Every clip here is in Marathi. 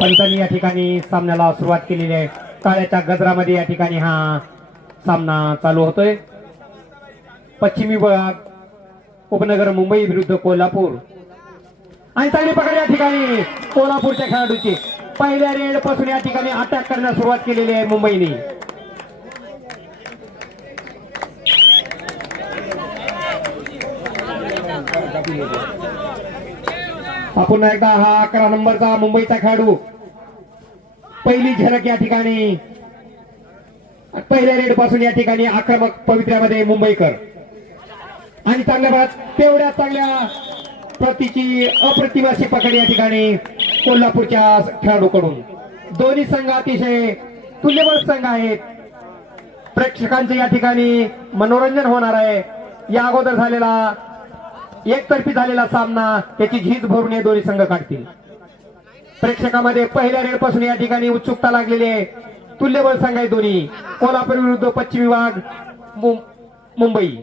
पंचांनी या ठिकाणी सामन्याला सुरुवात केलेली आहे. काळ्याच्या गजरामध्ये या ठिकाणी हा सामना चालू होतोय. पश्चिमी विभाग उपनगर मुंबई विरुद्ध कोल्हापूर. आणि चांगली पकड या ठिकाणी कोल्हापूरच्या खेळाडूची. पहिल्या रेड पासून या ठिकाणी अटॅक करण्यास सुरुवात केलेली आहे मुंबईने. आपण एकदा हा 11 नंबरचा मुंबईचा खेळाडू. पहिली झलक या ठिकाणी पहिल्या रेड पासून या ठिकाणी आक्रमक पवित्र्यामध्ये मुंबईकर. आणि चांगल्या भागात तेवढ्या चांगल्या प्रतीची अप्रतिम अशी पकड या ठिकाणी कोल्हापूरच्या खेळाडूकडून. दोन्ही संघ अतिशय तुल्यबळ संघ आहेत. प्रेक्षकांचे या ठिकाणी मनोरंजन होणार आहे. या अगोदर झालेला एकतर्फी झालेला सामना त्याची झीज भरून हे दोन्ही संघ काढतील. प्रेक्षकांमध्ये पहिल्या रेड पासून या ठिकाणी उत्सुकता लागलेली आहे. तुल्यबळ संघ आहे दोन्ही. कोल्हापूर विरुद्ध पश्चिम विभाग मुंबई.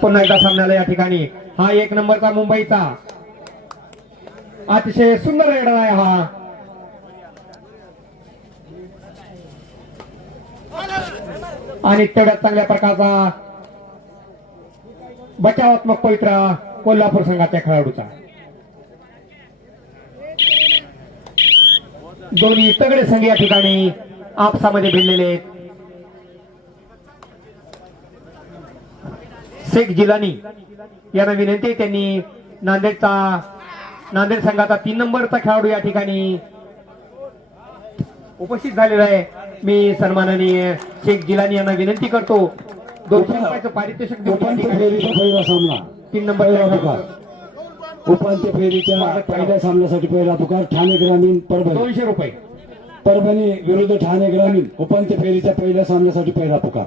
पुन्हा एकदा सामन्याला या ठिकाणी हा 1 नंबरचा मुंबईचा अतिशय सुंदर रेडर आहे हा. आणि तेवढ्याच चांगल्या प्रकारचा बचावात्मक पवित्रा कोल्हापूर संघाच्या खेळाडूचा. दोन्ही तगडे संघ या ठिकाणी आपसामध्ये भिडलेले आहेत. शेख जिलानी यांना विनंती. त्यांनी नांदेड संघाचा 3 नंबरचा खेळाडू या ठिकाणी उपस्थित झालेला आहे. मी सन्माननीय शेख जिलानी यांना विनंती करतो 200 रुपयाचं पारितोषिक देऊन 3 नंबर उपांत्य फेरीच्या पहिल्या सामन्यासाठी पहिला पुकार ठाणे ग्रामीण परभणी. 200 रुपये. परभणी विरुद्ध ठाणे ग्रामीण उपांत्य फेरीच्या पहिल्या सामन्यासाठी पहिला पुकार.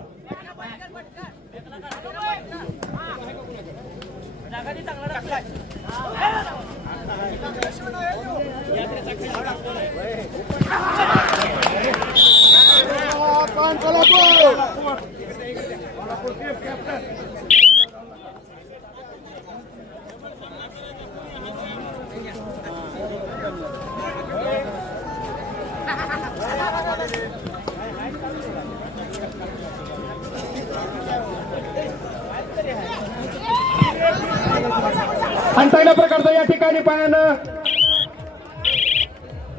आणि चांगल्या प्रकारचा या ठिकाणी पायानं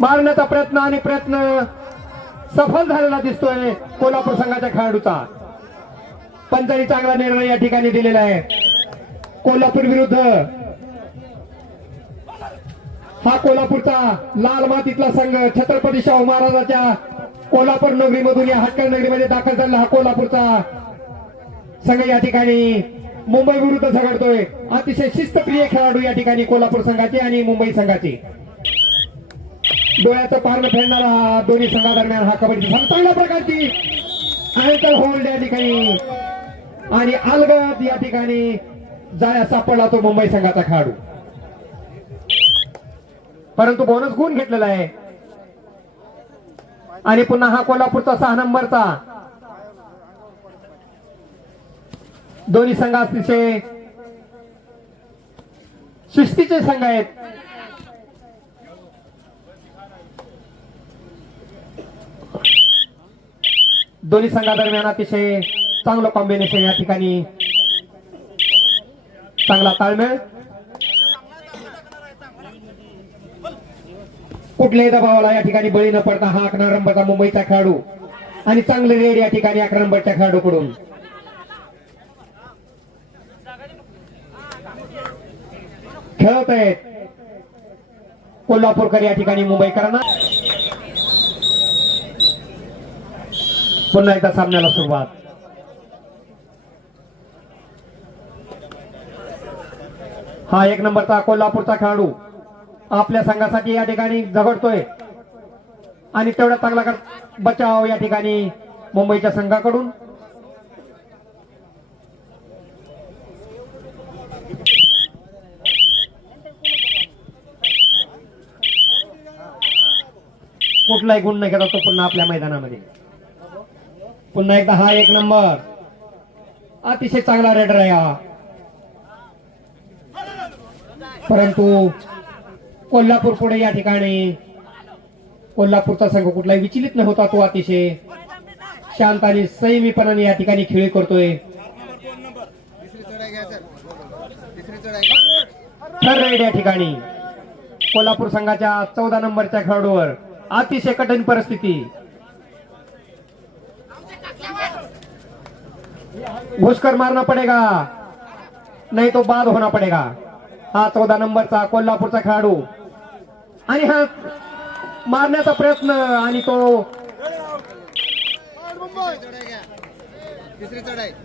मारण्याचा प्रयत्न सफल झालेला दिसतोय कोल्हापूर संघाच्या खेळाडूचा. पंचांनी चांगला निर्णय या ठिकाणी दिलेला आहे. कोल्हापूर विरुद्ध हा कोल्हापूरचा लाल मातीतला संघ छत्रपती शाहू महाराजाच्या कोल्हापूर नगरीमधून या हटकर नगरीमध्ये दाखल झालेला हा कोल्हापूरचा संघ या ठिकाणी मुंबई विरुद्ध झगडतोय. अतिशय शिस्तप्रिय खेळाडू या ठिकाणी कोल्हापूर संघाचे आणि मुंबई संघाचे. डोळ्याचं पारण फेडणारा हा दोन्ही संघादरम्यान हा कबड्डी चांगल्या प्रकारची अँकल होल्ड या ठिकाणी आणि अलगद या ठिकाणी जाळ्या सापडला तो मुंबई संघाचा खेळाडू. परंतु बोनस गुण घेतलेला आहे. आणि पुन्हा हा कोल्हापूरचा 6 नंबरचा. दोन्ही संघ अतिशय शिस्तीचे संघ आहेत. दोन्ही संघादरम्यान अतिशय चांगलं कॉम्बिनेशन या ठिकाणी. चांगला ताळमेळ. कुठल्याही दबावाला या ठिकाणी बळी न पडता हा 11 नंबरचा मुंबईचा खेळाडू आणि चांगले रेड या ठिकाणी 11 नंबरच्या खेळाडूकडून खेळत आहेत. कोल्हापूरकर या ठिकाणी मुंबईकरांना पुन्हा एकदा सामन्याला सुरुवात. हा 1 नंबरचा कोल्हापूरचा खेळाडू आपल्या संघासाठी या ठिकाणी झगडतोय आणि तेवढा चांगला बचाव या ठिकाणी मुंबईच्या संघाकडून. कुठलाही गुण न घेता तो पुन्हा आपल्या मैदानामध्ये. पुन्हा एकदा हा 1 नंबर अतिशय चांगला रेडर आहे हा. परंतु कोल्हापूर पुढे या ठिकाणी कोल्हापूरचा संघ कुठलाही विचलित न होता तो अतिशय शांत आणि संयमीपणाने या ठिकाणी खेळ करतोय. थर्ड राईड या ठिकाणी कोल्हापूर संघाच्या 14 नंबरच्या खेळाडूवर अतिशय कठीण परिस्थिती. घुसकर मारना पडेगा नहीं तो बाद होना पडेगा. हा 14 नंबरचा कोल्हापूरचा खेळाडू आणि हा मारण्याचा प्रयत्न आणि तो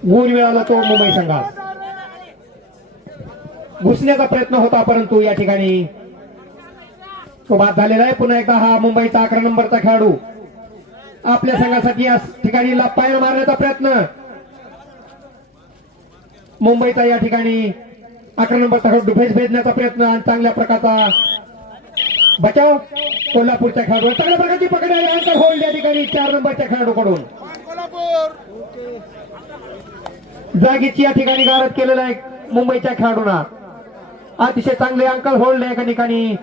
गुण मिळाला तो मुंबई संघात. घुसण्याचा प्रयत्न होता परंतु या ठिकाणी तो बाद झालेला आहे. पुन्हा एकदा हा मुंबईचा 11 नंबरचा खेळाडू आपल्या संघासाठी या ठिकाणी पाय मारण्याचा प्रयत्न. मुंबईचा या ठिकाणी 11 नंबरचा खेळाडू डिफेन्स भेदण्याचा प्रयत्न आणि चांगल्या प्रकारचा बचाव कोल्हापूरच्या खेळाडू. चांगल्या प्रकारची पकड आहे. अंतर होईल या ठिकाणी 4 नंबरच्या खेळाडूकडून. जागीची या ठिकाणी गारद केलेला आहे मुंबईच्या खेळाडूंना. अतिशय चांगले अंकल होल्ड एका ठिकाणी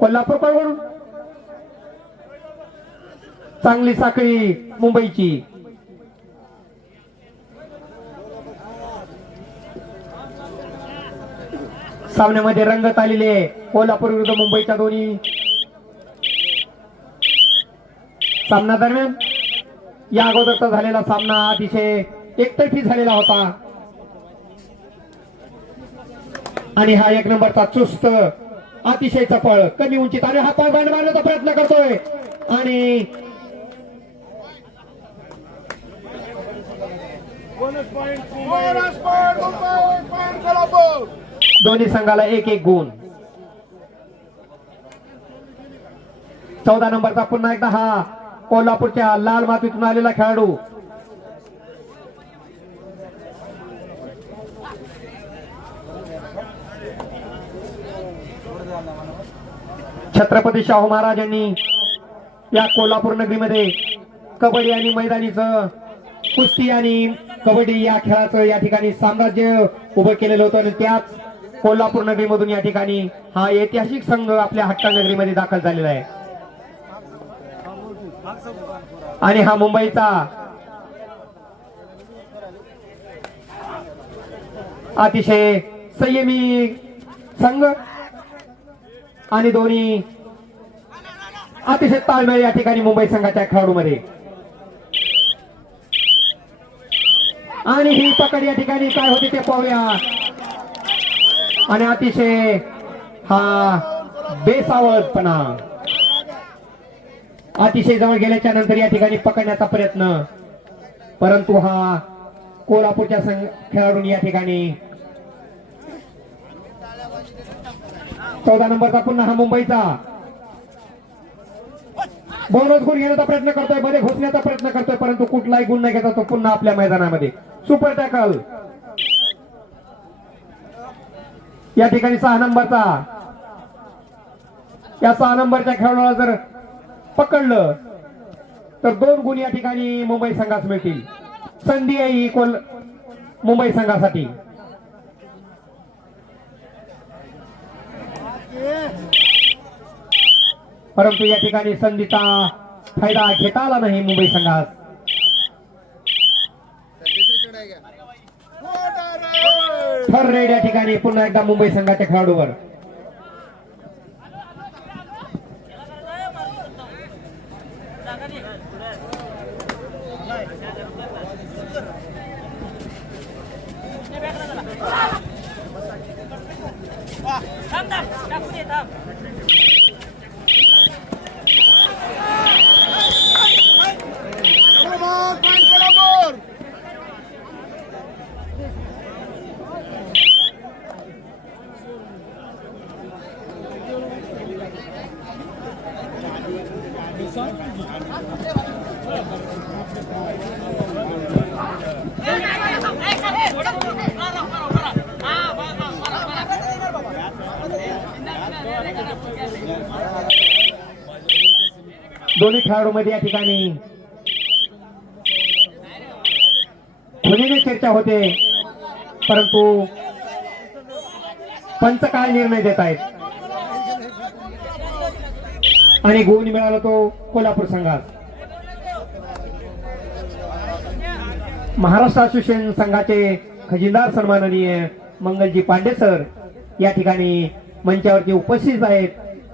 कोल्हापूरकडून. चांगली साखळी मुंबईची. सामन्यामध्ये रंगत आलेले कोल्हापूर विरुद्ध मुंबईच्या दोन्ही सामना दरम्यान या अगोदरचा झालेला सामना अतिशय एकतर्फी झालेला होता आणि हा 1 नंबरचा चुस्त अतिशय चपळ कमी उंचीत आणि हा पाय बांध मारण्याचा प्रयत्न करतोय आणि दोन्ही संघाला 1-1 गुण. 14 नंबरचा पुन्हा एकदा हा कोल्हापूरच्या लाल मातीतून आलेला खेळाडू. छत्रपती शाहू महाराजांनी या कोल्हापूर नगरीमध्ये कबड्डी आणि मैदानीचं कुस्ती आणि कबड्डी या खेळाचं या ठिकाणी साम्राज्य उभं केलेलं होतं आणि त्याच कोल्हापूर नगरीमधून या ठिकाणी हा ऐतिहासिक संघ आपल्या हट्टा नगरीमध्ये दाखल झालेला आहे आणि हा मुंबईचा अतिशय संयमी संघ आणि दोन्ही अतिशय ताळमेळ या ठिकाणी मुंबई संघाच्या खेळाडूमध्ये. आणि ही पकड या ठिकाणी काय होते ते पाहूया. आणि अतिशय हा बेसावधपणा अतिशय जवळ गेल्याच्या नंतर या ठिकाणी पकडण्याचा प्रयत्न परंतु हा कोल्हापूरच्या खेळाडूंनी या ठिकाणी 14 नंबरचा पुन्हा हा मुंबईचा बोनस गुण घेण्याचा प्रयत्न करतोय मध्ये घुसण्याचा प्रयत्न करतोय परंतु कुठलाही गुण न घेता तो पुन्हा आपल्या मैदानामध्ये. सुपर टॅकल या ठिकाणी 6 नंबरचा या 6 नंबरच्या खेळाडूला जर पकडलं तर 2 गुण या ठिकाणी मुंबई संघास मिळतील. संधी आहे ही मुंबई संघासाठी. परंतु या ठिकाणी संधीचा फायदा घेता आला नाही मुंबई संघात. थर्ड रेड या ठिकाणी पुन्हा एकदा मुंबई संघाच्या खेळाडूवर. दोन्ही खेळाडूंमध्ये या ठिकाणी खुलीने चर्चा होते, परंतु पंच काय निर्णय देत आहेत आणि गुण मिळाला तो कोल्हापूर संघात. महाराष्ट्र असोसिएशन संघाचे खजिनदार सन्माननीय मंगलजी पांडे सर या ठिकाणी मंचावरती उपस्थित आहेत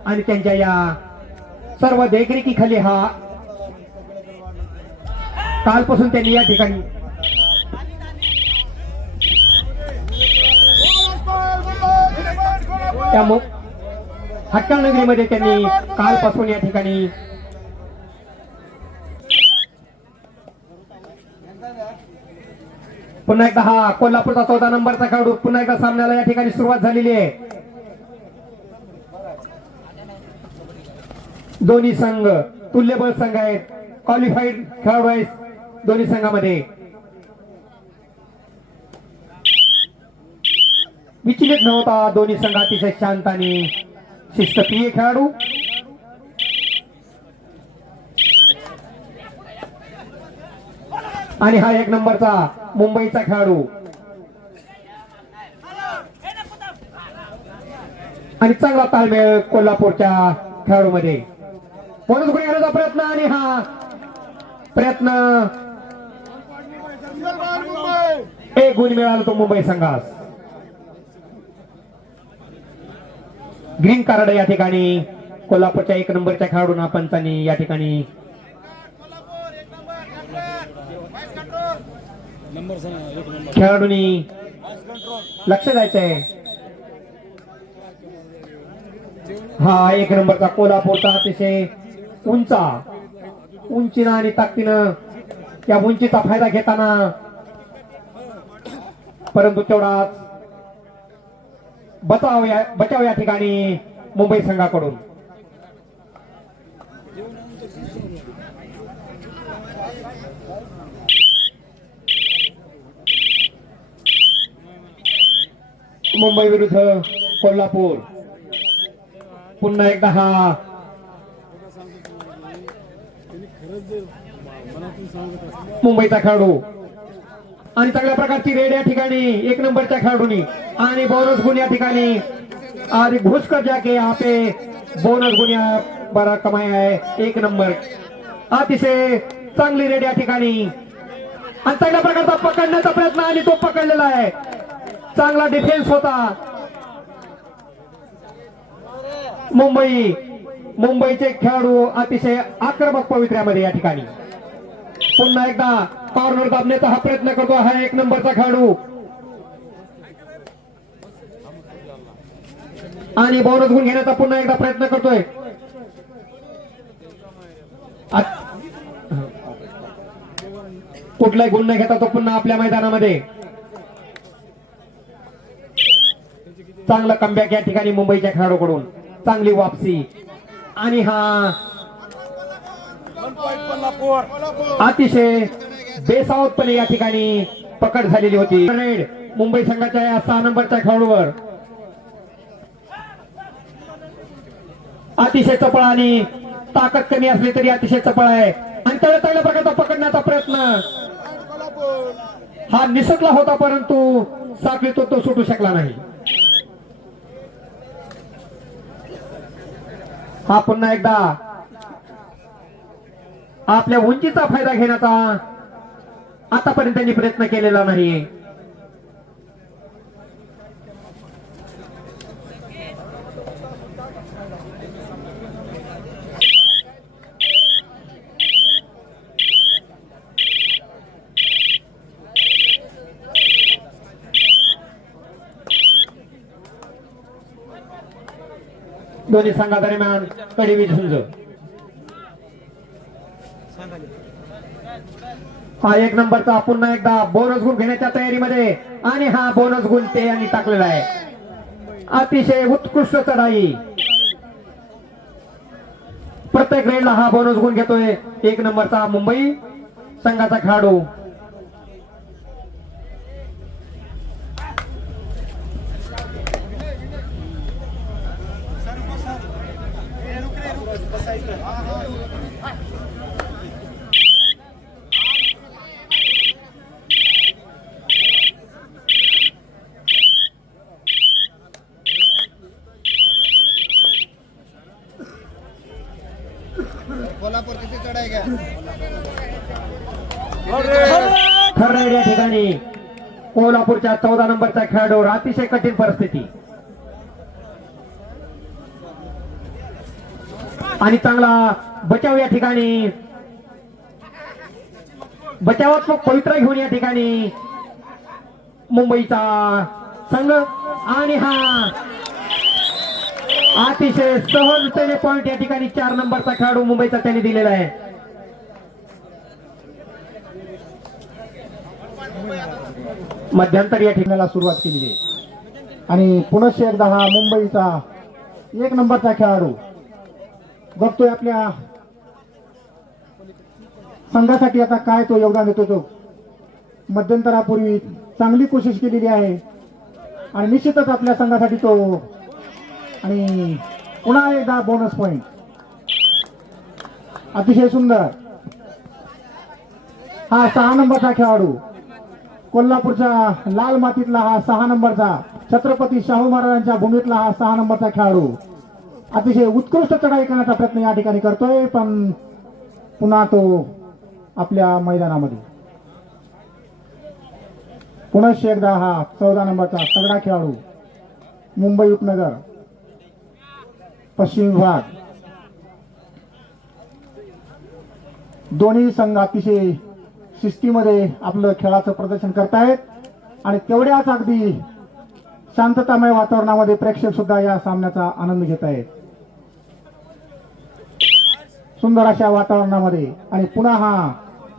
आणि त्यांच्या या सर्व देखरेखीखाली हा कालपासून त्यांनी या ठिकाणी त्या हटकळ नगरीमध्ये त्यांनी कालपासून या ठिकाणी पुन्हा एकदा हा कोल्हापूरचा 14 नंबरचा खेळाडू पुन्हा एकदा सामन्याला या ठिकाणी सुरुवात झालेली आहे. दोन्ही संघ तुल्यबळ संघ आहेत, क्वालिफाईड खेळाडू आहेत दोन्ही संघामध्ये. विचलित नव्हता दोन्ही संघ, अतिशय शांत आणि शिस्तप्रिय खेळाडू. आणि हा 1 नंबरचा मुंबईचा खेळाडू आणि चांगला ताळमेळ कोल्हापूरच्या खेळाडूमध्ये. बोनस गुण येण्याचा प्रयत्न आणि हा प्रयत्न 1 गुण मिळाला तो मुंबई संघास. ग्रीन कार्ड या ठिकाणी कोल्हापूरच्या 1 नंबरच्या खेळाडूंना पंचांनी या ठिकाणी खेळाडूंनी लक्ष द्यायचंय. हा 1 नंबरचा कोल्हापूरचा अतिशय उंचीनं आणि ताकदीनं या उंचीचा फायदा घेताना, परंतु तेवढाच बचाव या ठिकाणी मुंबई संघाकडून. मुंबई विरुद्ध कोल्हापूर. पुन्हा एकदा हा मुंबईचा खेळाडू आणि चांगल्या प्रकारची रेड या ठिकाणी 1 नंबरच्या खेळाडूंनी आणि बोनस गुण या ठिकाणी आणि घुस कर जाके यहाँ पे बोनस गुण या बरा कमाई आहे 1 नंबर. अतिशय चांगली रेड या ठिकाणी आणि चांगल्या प्रकारचा पकडण्याचा प्रयत्न आणि तो पकडलेला आहे. चांगला डिफेन्स होता. मुंबईचे खेळाडू अतिशय आक्रमक पवित्र्यामध्ये या ठिकाणी. पुन्हा एकदा कॉर्नर दाबण्याचा हा प्रयत्न करतो हा 1 नंबरचा खेळाडू आणि बोनस गुण घेण्याचा पुन्हा एकदा प्रयत्न करतोय. कुठलाही गुण न घेता तो पुन्हा आपल्या मैदानामध्ये. चांगला कमबॅक या ठिकाणी मुंबईच्या खेळाडूकडून, चांगली वापसी आणि हा अतिशय बेसावतपणे या ठिकाणी पकड झालेली होती. मुंबई संघाच्या या 6 नंबरच्या खेळाडूवर अतिशय चपळ आणि ताकद कमी असली तरी अतिशय चपळ आहे आणि चांगल्या प्रकारचा पकडण्याचा प्रयत्न हा निसटला होता, परंतु साखळीतून तो सुटू शकला नाही. हा पुन्हा एकदा आपल्या उंचीचा फायदा घेण्याचा आतापर्यंत त्यांनी प्रयत्न केलेला नाही. दोन्ही संघादरम्यान कडवी झुंज. हा 1 नंबरचा पुन्हा एकदा बोनस गुण घेण्याच्या तयारीमध्ये आणि हा बोनस गुण ते यांनी टाकलेला आहे. अतिशय उत्कृष्ट चढाई. प्रत्येक रेडला हा बोनस गुण घेतोय 1 नंबरचा मुंबई संघाचा खेळाडू. कोल्हापूर किती चढाई घ्या खरं या ठिकाणी कोल्हापूरच्या 14 नंबरचा खेळाडू अतिशय कठीण परिस्थिती आणि चांगला बचाव या ठिकाणी बचावात्मक पवित्रा घेऊन या ठिकाणी मुंबईचा संघ आणि हा अतिशय सहजतेने पॉइंट या ठिकाणी 4 नंबरचा खेळाडू मुंबईचा त्यांनी दिलेला आहे. मध्यंतर या ठिकाणाला सुरुवात केलेली आहे आणि पुनश्च एकदा हा मुंबईचा 1 नंबरचा खेळाडू बघतोय आपल्या संघासाठी आता काय तो योगदान देतो. तो मध्यंतरापूर्वी चांगली कोशिश केलेली आहे आणि निश्चितच आपल्या संघासाठी तो आणि पुन्हा एकदा बोनस पॉइंट अतिशय सुंदर. हा 6 नंबरचा खेळाडू कोल्हापूरच्या लाल मातीतला हा 6 नंबरचा छत्रपती शाहू महाराजांच्या भूमीतला हा 6 नंबरचा खेळाडू अतिशय उत्कृष्ट चढाई करण्याचा प्रयत्न या ठिकाणी करतोय पण पुन्हा तो आपल्या मैदानामध्ये पुनश्च एकदा हा 14 नंबरचा तगडा खेळाडू मुंबई उपनगर पश्चिम विभाग दोन्ही संघ अतिशय शिस्तीमध्ये आपलं खेळाचं प्रदर्शन करतायत आणि तेवढ्याच अगदी शांततामय वातावरणामध्ये प्रेक्षक सुद्धा या सामन्याचा आनंद घेत आहेत. सुंदर अशा वातावरणामध्ये आणि पुन्हा हा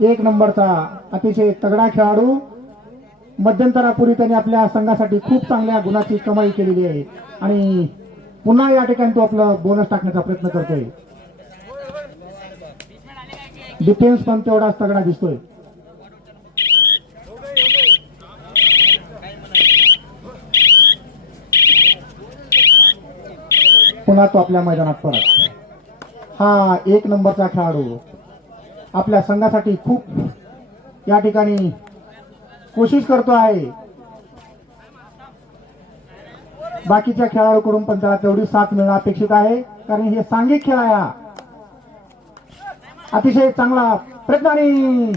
1 नंबरचा अतिशय तगडा खेळाडू मध्यंतरापूर्वी त्यांनी आपल्या संघासाठी खूप चांगल्या गुणाची कमाई केलेली आहे आणि पुन्हा या ठिकाणी तो आपलं बोनस टाकण्याचा प्रयत्न करतोय. डिफेन्स पण तेवढाच तगडा दिसतोय. पुन्हा तो आपल्या मैदानात परत. हा 1 नंबरचा खेळाडू आपल्या संघासाठी खूप या ठिकाणी कोशिश करतो आहे. बाकीच्या खेळाडूकडून पण त्याला तेवढी साथ मिळणं अपेक्षित आहे कारण हे सांघिक खेळ आहे. हा अतिशय चांगला प्रयत्न आणि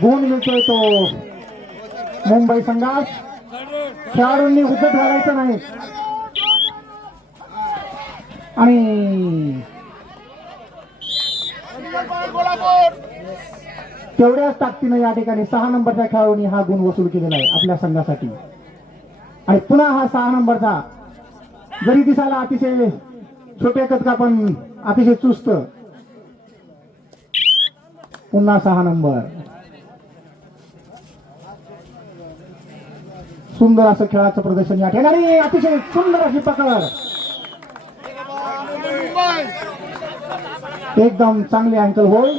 गुण मिळतोय तो मुंबई संघात. खेळाडूंनी उद्धट घालायचं नाही आणि तेवढ्याच ताकदीने या ठिकाणी 6 नंबरच्या खेळाडूंनी हा गुण वसूल केलेला आहे आपल्या संघासाठी. आणि पुन्हा हा 6 नंबरचा जरी दिसायला अतिशय छोटे कचका पण अतिशय चुस्त पुन्हा 6 नंबर. सुंदर असं खेळाचं प्रदर्शन या ठिकाणी अतिशय सुंदर अशी पकड एकदम चांगली अँकल होल्ड.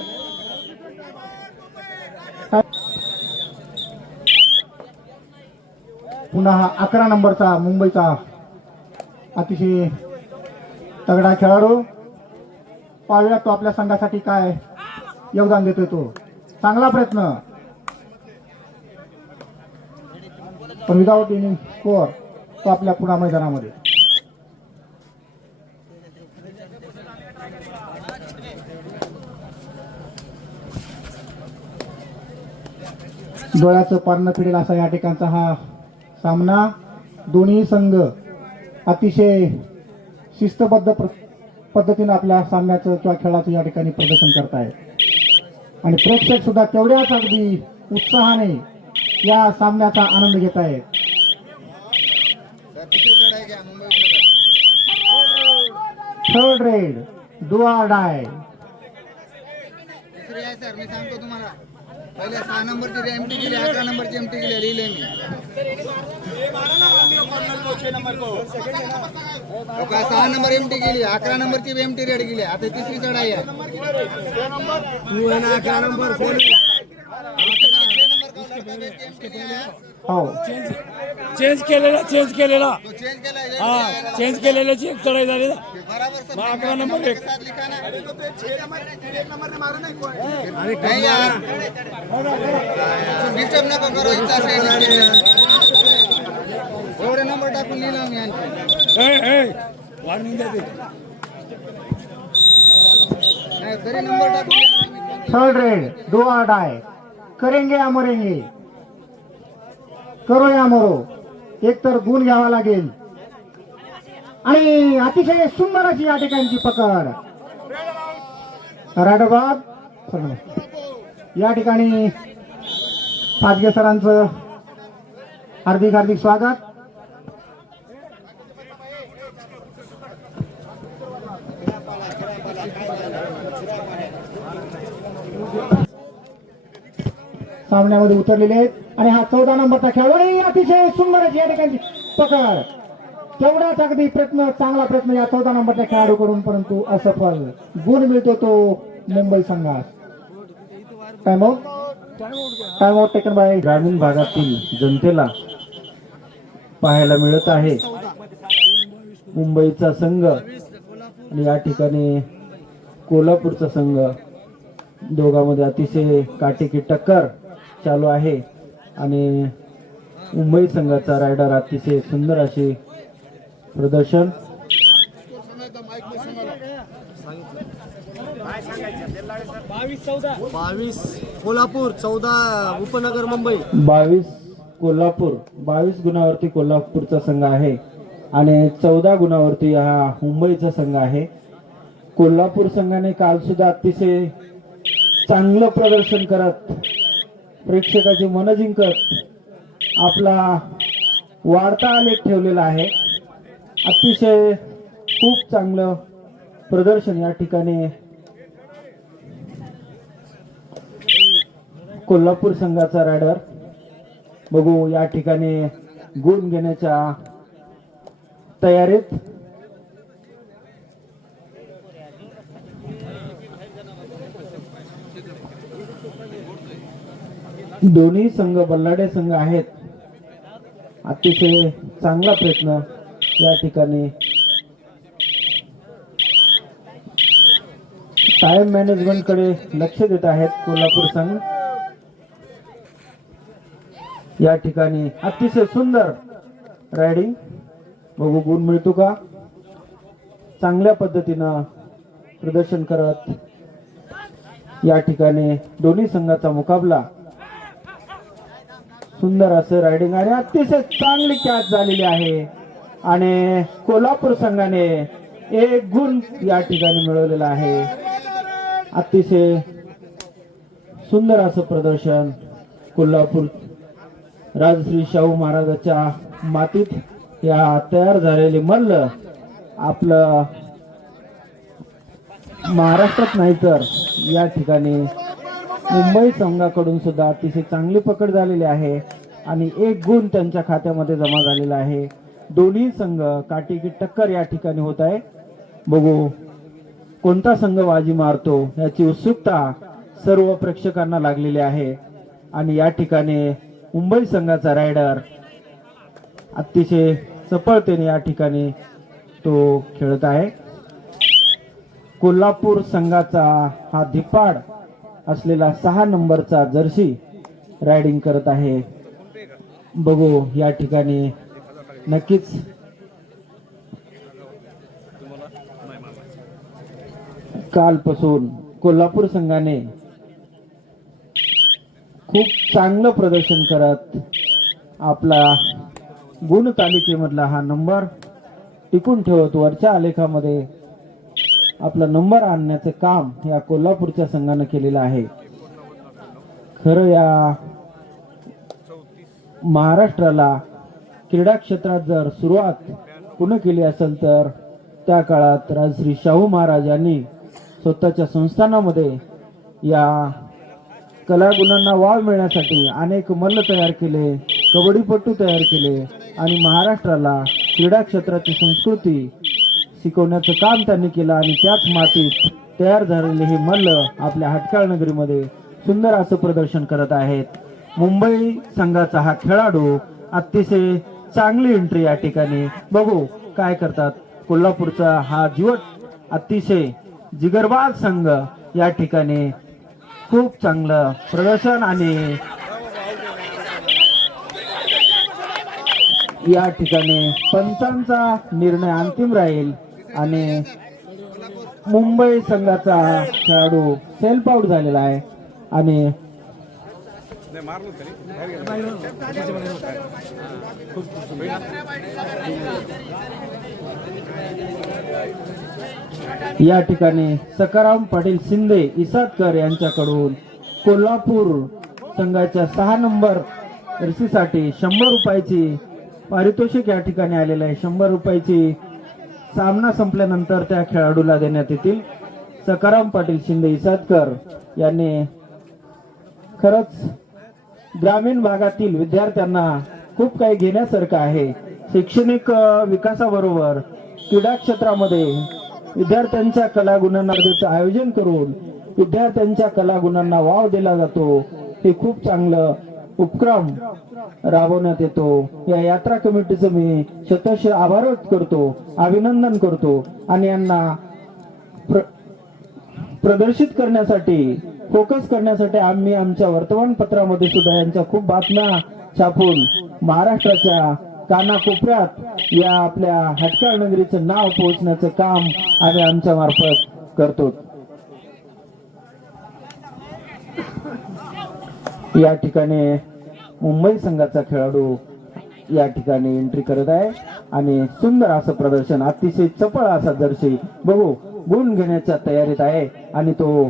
पुन्हा हा 11 नंबरचा मुंबईचा अतिशय तगडा खेळाडू पाहूया तो आपल्या संघासाठी काय योगदान देतोय. तो चांगला प्रयत्न पण विदाउट इनिंग स्कोअर तो आपल्या पुन्हा मैदानामध्ये. डोळ्याचं पारणं फिरेल असा या ठिकाणचा हा सामना. दोन्ही संघ अतिशय शिस्तबद्ध पद्धतीने आपल्या सामन्याचं किंवा खेळाचं या ठिकाणी प्रदर्शन करतायत आणि प्रेक्षक सुद्धा तेवढ्याच अगदी उत्साहाने या सामन्याचा आनंद घेत आहेत. Third red do or die. तिसरी आहे सर, मी सांगतो तुम्हाला. पहिले 6 नंबरची एमटी गेली, 11 नंबरची एमटी गेली, लिहिले मी. 6 नंबर एमटी गेली, 11 नंबरची एमटी रेड गेली. आता तिसरी चढाई आहे. हो चेंज केलेला तो चेंज केला हा चेंज केलेल्याची एक चढाई झाली ना बराबर सब 11 नंबर एक साथ लिखा ना नहीं यार डिस्टर्ब नको करो इतना से एवढे नंबर टाकून लिहिला मी आणखी वॉर्निंग देते नाही तरी नंबर टाकून लिहिला मी. थर्ड रेड डू और डाय करेंगे या मरेंगे करो या मरो एक तर गुण घ्यावा लागेल आणि अतिशय सुंदर अशी या ठिकाणची पकड राडबाग या ठिकाणी पाचगे सरांचं हार्दिक हार्दिक स्वागत. सामन्यामध्ये उतरलेले आहेत आणि हा 14 नंबरचा खेळाडू आणि अतिशय सुंदर अशी या ठिकाणची पकड. तेवढाच अगदी प्रयत्न चांगला प्रयत्न या 14 नंबरच्या खेळाडूकडून परंतु असफल. गुण मिळतो तो मुंबई संघास. Time out taken by. ग्रामीण भागातील जनतेला पाहायला मिळत आहे मुंबईचा संघ आणि या ठिकाणी कोल्हापूरचा संघ दोघांमध्ये अतिशय काटेकी टक्कर चालू आहे आणि मुंबई संघाचा रायडर अतिशय सुंदर असे प्रदर्शन. 22 कोल्हापूर 14 उपनगर मुंबई 22 कोल्हापूर 22 गुणावरती कोल्हापूरचा संघ आहे आणि 14 गुणावरती हा मुंबईचा संघ आहे. कोल्हापूर संघाने काल सुद्धा अतिशय चांगलं प्रदर्शन करत प्रेक्षकाची मन जिंकत आपला वाढता आलेख ठेवलेला आहे. अतिशय खूप चांगलं प्रदर्शन या ठिकाणी कोल्हापूर संघाचा रायडर. बघू या ठिकाणी गुण घेण्याच्या तयारीत. दोन्ही संघ बल्लाडे संघ आहेत. अतिशय चांगला प्रयत्न या ठिकाणी. टाइम मॅनेजमेंट कडे लक्ष देत आहेत कोल्हापूर संघ. या ठिकाणी अतिशय सुंदर रायडिंग. बघू गुण मिळतो का. चांगल्या पद्धतीनं प्रदर्शन करत या ठिकाणी दोन्ही संघाचा मुकाबला. सुंदर असं रायडिंग आणि अतिशय चांगली कॅच झालेली आहे आणि कोल्हापूर संघाने 1 गुण या ठिकाणी मिळवलेला आहे. अतिशय सुंदर असं प्रदर्शन. कोल्हापूर राजश्री शाहू महाराजांच्या मातीत या तयार झालेले मल्ल आपलं महाराष्ट्रात नाही तर या ठिकाणी मुंबई संघाकडून सुद्धा अतिशय चांगली पकड झालेली आहे आणि 1 गुण त्यांच्या खात्यामध्ये जमा झालेला आहे. दोन्ही संघ काटेकी टक्कर या ठिकाणी होत आहे. बघू कोणता संघ बाजी मारतो याची उत्सुकता सर्व प्रेक्षकांना लागलेली आहे आणि या ठिकाणी मुंबई संघाचा रायडर अतिशय चपळतेने या ठिकाणी तो खेळत आहे. कोल्हापूर संघाचा हा धिप्पाड असलेला 6 नंबरचा जर्सी रायडिंग करत आहे. बघू या ठिकाणी नक्कीच कालपासून कोल्हापूर संघाने खूप चांगलं प्रदर्शन करत आपला गुण तालिकेमधला हा नंबर टिकून ठेवत वरच्या आलेखामध्ये आपला नंबर आणण्याचे काम या कोल्हापूरच्या संघाने केलेलं आहे. खरं या महाराष्ट्राला क्रीडा क्षेत्रात जर सुरुवात पुणे केली असेल तर त्या काळात राजश्री शाहू महाराज यांनी स्वतःच्या संस्थानामध्ये या कलागुणांना वाव मिळण्यासाठी अनेक मल्ल तयार केले, कबड्डीपटू तयार केले आणि महाराष्ट्राला क्रीडा क्षेत्राची संस्कृती शिकवण्याचं काम त्यांनी केलं आणि त्याच मातीत तयार झालेले हे मल्ल आपल्या हटकाळ नगरीमध्ये सुंदर असं प्रदर्शन करत आहेत. मुंबई संघाचा हा खेळाडू अतिशय चांगली एंट्री या ठिकाणी. बघू काय करतात कोल्हापूरचा हा अतिशय जिगरबाज संघ या ठिकाणी. खूप चांगलं प्रदर्शन आणि या ठिकाणी पंचांचा निर्णय अंतिम राहील आणि मुंबई संघाचा खेळाडू सेल्फ आउट झालेला आहे आणि या ठिकाणी सकाराम पाटील शिंदे इसादकर यांच्याकडून कोल्हापूर संघाच्या 6 नंबर जर्सीसाठी 100 रुपयाची पारितोषिक या ठिकाणी आलेले आहे. 100 रुपयाची सामना संपल्यानंतर त्या खेळाडूला देण्यात येतील. सकाराम पाटील शिंदे इसादकर यांनी खरंच ग्रामीण भागातील विद्यार्थ्यांना खूप काही घेण्यासारखं आहे. शैक्षणिक विकासाबरोबर क्रीडा क्षेत्रामध्ये विद्यार्थ्यांच्या कलागुणांना आयोजन करून विद्यार्थ्यांच्या कलागुणांना वाव दिला जातो. हे खूप चांगलं उपक्रम राबवण्यात येतो. या यात्रा कमिटीचं मी शतश आभार व्यक्त करतो, अभिनंदन करतो आणि यांना प्रदर्शित करण्यासाठी फोकस करण्यासाठी आम्ही आमच्या वर्तमानपत्रामध्ये सुद्धा यांच्या खूप बातम्या छापून महाराष्ट्राच्या कानाकोपऱ्यात या आपल्या हटकाळ नगरीचं नाव पोहोचण्याचं काम आम्ही आमच्या मार्फत करतो. या ठिकाणी मुंबई संघाचा खेळाडू या ठिकाणी एंट्री करत आहे आणि सुंदर असं प्रदर्शन, अतिशय चपळ असा जर्सी. बघू गुण घेण्याच्या तयारीत आहे आणि तो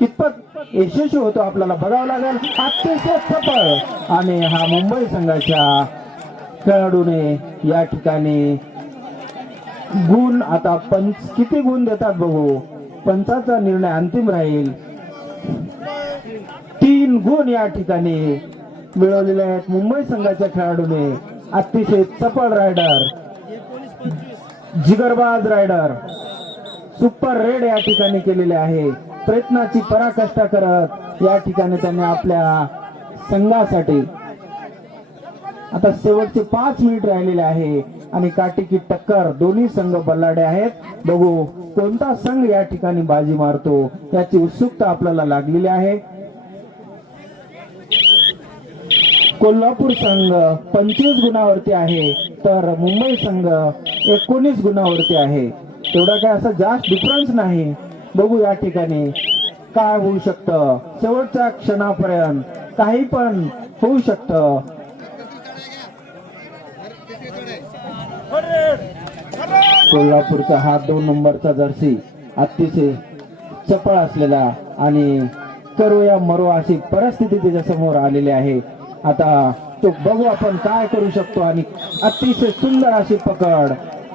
कितपत यशस्वी होतो आपल्याला बघावं लागेल. अतिशय चपळ आणि हा मुंबई संघाच्या खेळाडूने या ठिकाणी गुण आता पंच किती गुण देतात बघू. पंचाचा निर्णय अंतिम राहील. 3 गुण या ठिकाणी मिळवलेले आहेत मुंबई संघाच्या खेळाडूने. अतिशय चपळ रायडर, जिगरबाज रायडर, सुपर रेड या ठिकाणी केलेले आहे. प्रयत्नाची पराकाष्ठा करत या ठिकाणी त्यांनी आपल्या संघासाठी आता शेवटचे 5 मिनिट राहिलेले आहे आणि काटेकी टक्कर, दोन्ही संघ बल्लाडे आहेत. बघू कोणता संघ या ठिकाणी बाजी मारतो याची उत्सुकता आपल्याला लागलेली आहे. कोल्हापूर संघ 25 गुणावरती आहे तर मुंबई संघ 19 गुणावरती आहे. तेवढा काय असा जास्त डिफरन्स नाही. बघू या ठिकाणी काय होऊ शकतं. शेवटच्या क्षणापर्यंत काही पण होऊ शकतं. कोल्हापूरचा हा 2 नंबरचा जर्सी अतिशय चपळ असलेला आणि करो या मरो अशी परिस्थिती त्याच्या समोर आलेली आहे. आता तो बघू आपण काय करू शकतो आणि अतिशय सुंदर अशी पकड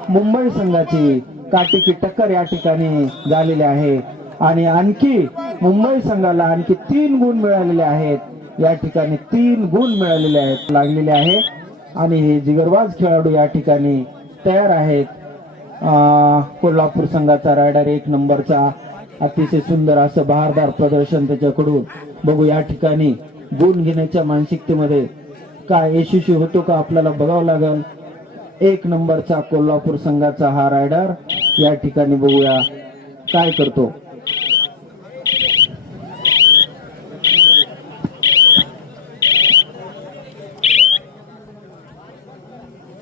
मुंबई संघाची. काटेकी टक्कर या ठिकाणी झालेली आहे आणि आणखी मुंबई संघाला आणखी 3 गुण मिळालेले आहेत. या ठिकाणी 3 गुण मिळालेले आहेत लागलेले आहे आणि हे जिगरबाज खेळाडू या ठिकाणी तयार आहेत. कोल्हापूर संघाचा रायडर 1 नंबरचा अतिशय सुंदर असं बहारदार प्रदर्शन त्याच्याकडून. बघू या ठिकाणी गुण घेण्याच्या मानसिकतेमध्ये काय यशस्वी होतो का आपल्याला बघावं लागेल. 1 नंबरचा कोल्हापूर संघाचा हा रायडर या ठिकाणी बघूया काय करतो.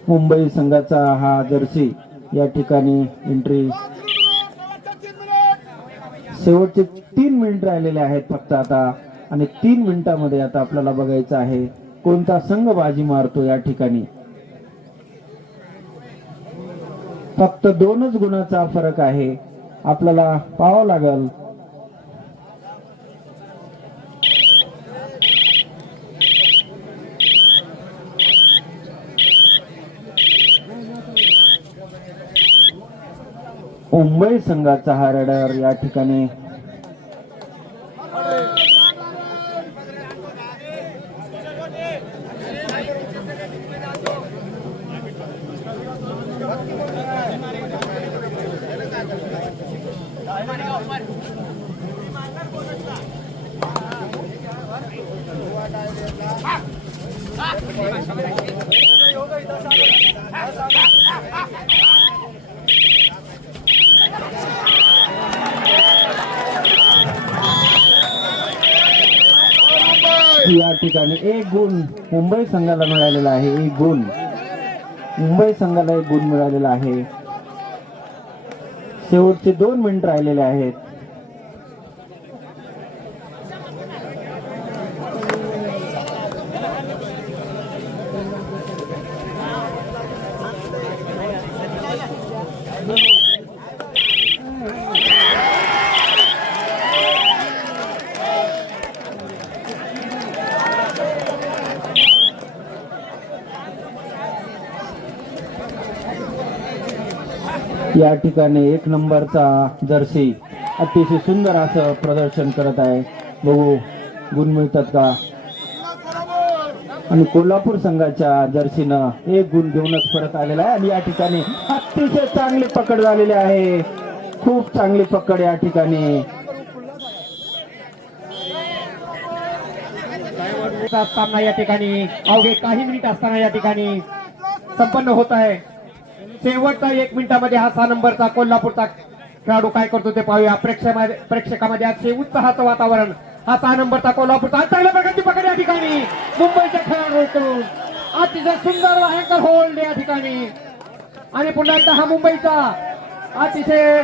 मुंबई संघाचा हा जर्सी या ठिकाणी एंट्री. शेवटचे 3 मिनिट राहिलेले आहेत फक्त आता आणि 3 मिनिटांमध्ये आता आपल्याला बघायचं आहे कोणता संघ बाजी मारतो. या ठिकाणी फक्त 2च गुणाचा फरक आहे. आपल्याला पाहावं लागेल. मुंबई संघाचा हा रायडर या ठिकाणी या ठिकाणी एक गुण मुंबई संघाला मिळालेला आहे. एक गुण मुंबई संघाला एक गुण मिळालेला आहे. शेवटचे 2 मिनिट राहिलेले आहेत. या ठिकाणी 1 नंबरचा जर्सी अतिशय सुंदर असं प्रदर्शन करत आहे. बघू गुण मिळतात का. आणि कोल्हापूर संघाच्या जर्सीनं 1 गुण घेऊनच परत आलेला आहे. आणि या ठिकाणी अतिशय चांगली पकड झालेली आहे. खूप चांगली पकड या ठिकाणी. असताना या ठिकाणी अवघे काही मिनिट असताना या ठिकाणी संपन्न होत आहे. शेवटच्या 1 मिनिटामध्ये हा 6 नंबरचा कोल्हापूरचा खेळाडू काय करतो ते पाहूया. प्रेक्षकामध्ये अतिशय उत्साहाचं वातावरण. हा 6 नंबरचा कोल्हापूरचा चांगल्या प्रकारची पकड या ठिकाणी मुंबईच्या खेळाडूकडून अतिशय सुंदर भयंकर होल्ड या ठिकाणी. आणि पुन्हा एकदा हा मुंबईचा अतिशय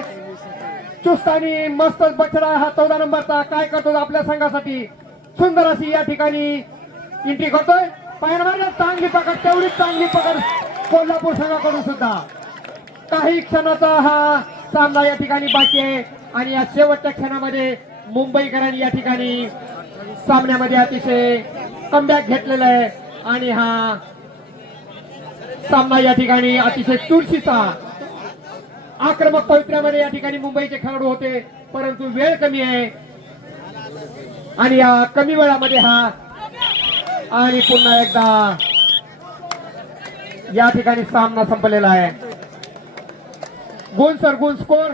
चुस्त आणि मस्त बछडा हा 14 नंबरचा काय करतो आपल्या संघासाठी सुंदर अशी या ठिकाणी एंट्री करतोय. पायरवर चांगली पकड, तेवढीच चांगली पकड कोल्हापूर संघाकडून सुद्धा. काही क्षणाचा हा सामना या ठिकाणी बाकी आहे. आणि या शेवटच्या क्षणामध्ये मुंबईकरांनी या ठिकाणी सामन्यामध्ये अतिशय कमबॅक घेतलेला आहे. आणि हा सामना या ठिकाणी अतिशय चुरशीचा आक्रमक पवित्र्यामध्ये या ठिकाणी मुंबईचे खेळाडू होते, परंतु वेळ कमी आहे. आणि या कमी वेळामध्ये हा आणि पुन्हा एकदा या ठिकाणी सामना संपलेला आहे. गुण सर गुण स्कोर